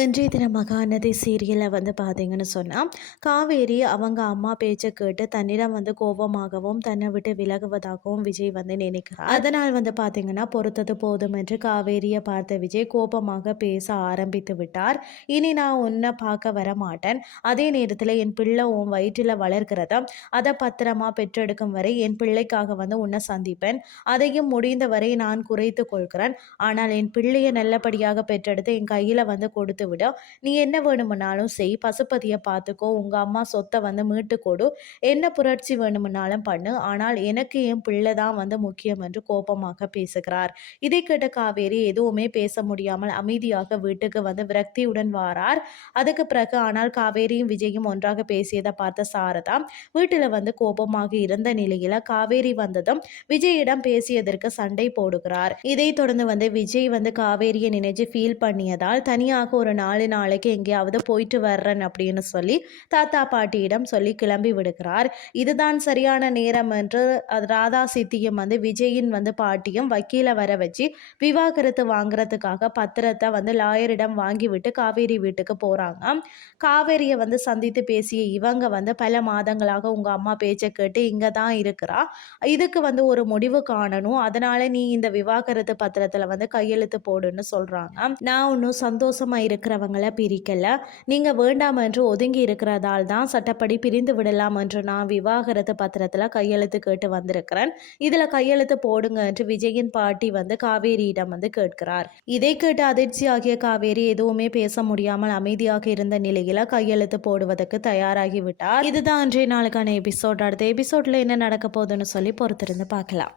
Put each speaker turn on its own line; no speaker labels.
இன்றைய தின மகாநதி சீரியலில் வந்து பார்த்தீங்கன்னு சொன்னால் காவேரி அவங்க அம்மா பேச்சை கேட்டு தன்னிடம் வந்து கோபமாகவும் தன்னை விட்டு விலகுவதாகவும் விஜய் வந்து நினைக்கிறார். அதனால் வந்து பார்த்தீங்கன்னா பொறுத்தது போதும் என்று காவேரியை பார்த்த விஜய் கோபமாக பேச ஆரம்பித்து விட்டார். இனி நான் உன்னை பார்க்க வர மாட்டேன். அதே நேரத்தில் என் பிள்ளை உன் வயிற்றில் வளர்கிறத அதை பத்திரமா பெற்றெடுக்கும் வரை என் பிள்ளைக்காக வந்து உன்னை சந்திப்பேன். அதையும் முடிந்த வரை நான் குறைத்து கொள்கிறேன். ஆனால் என் பிள்ளையை நல்லபடியாக பெற்றெடுத்து என் கையில் வந்து கொடுத்து விட. நீ என்ன வேணுமுன்னாலும் செய். பசுபதியை பார்த்துக்கோ. உங்கள் அம்மா சொத்தை வந்து மீட்டு கொடு. என்ன புரட்சி வேணுமுன்னாலும் பண்ணு. ஆனால் எனக்கு என் பிள்ளை தான் வந்து முக்கியம் என்று கோபமாக பேசுகிறார். இதை கேட்ட காவேரி எதுவுமே பேச முடியாமல் அமைதியாக வீட்டுக்கு வந்து விரக்தியுடன் வாரார். அதுக்கு பிறகு ஆனால் காவேரியும் விஜயும் ஒன்றாக பேசியதை பார்த்த சாரதா வீட்டில் வந்து கோபமாக இருந்த நிலையில காவேரி வந்ததும் விஜயிடம் பேசியதற்கு சண்டை போடுகிறார். இதை தொடர்ந்து வந்து விஜய் வந்து காவேரியை நினைச்சு ஃபீல் பண்ணியதால் தனியாக ஒரு நாலு நாளைக்கு எங்கேயாவது போயிட்டு வர்றேன் அப்படின்னு சொல்லி தாத்தா பாட்டியிடம் சொல்லி கிளம்பி விடுகிறார். இதுதான் சரியான நேரம் என்று ராதா சித்தியும் வந்து விஜயின் வந்து பாட்டியும் வக்கீலை வர வச்சு விவாகரத்து வாங்குறதுக்காக பத்திரத்தை வந்து லாயரிடம் வாங்கிவிட்டு காவேரி வீட்டுக்கு போகிறாங்க காவேரியை வந்து சந்தித்து பேசிய இவங்க வந்து பல மாதங்களாக உங்கள் அம்மா பேச்சை கேட்டு இங்கே தான் இருக்கிறா. இதுக்கு வந்து ஒரு முடிவு காணணும். அதனால நீ இந்த விவாகரத்து பத்திரத்தில் வந்து கையெழுத்து போடுன்னு சொல்கிறாங்க நான் ஒன்றும் சந்தோஷமாக இருக்கிறவங்கள பிரிக்கல. நீங்கள் வேண்டாம் என்று ஒதுங்கி இருக்கிறதால் தான் சட்டப்படி பிரிந்து விடலாம் என்று நான் விவாகரத்து பத்திரத்தில் கையெழுத்து கேட்டு வந்திருக்கிறேன். இதில் கையெழுத்து போடுங்க என்று விஜயின் பாட்டி வந்து காவேரியிடம் வந்து கேட்கிறார். இதை கேட்டு அதிர்ச்சியாகிய காவேரி எதுவுமே பேச முடியாமல் அமைதியாக இருந்த நிலையில் கையெழுத்து போடுவதற்கு தயாராகிவிட்டார் இதுதான் அன்றைய நாளுக்கான எபிசோட். அடுத்த எபிசோட்ல என்ன நடக்க போகுதுன்னு சொல்லி பொறுத்திருந்து பார்க்கலாம்.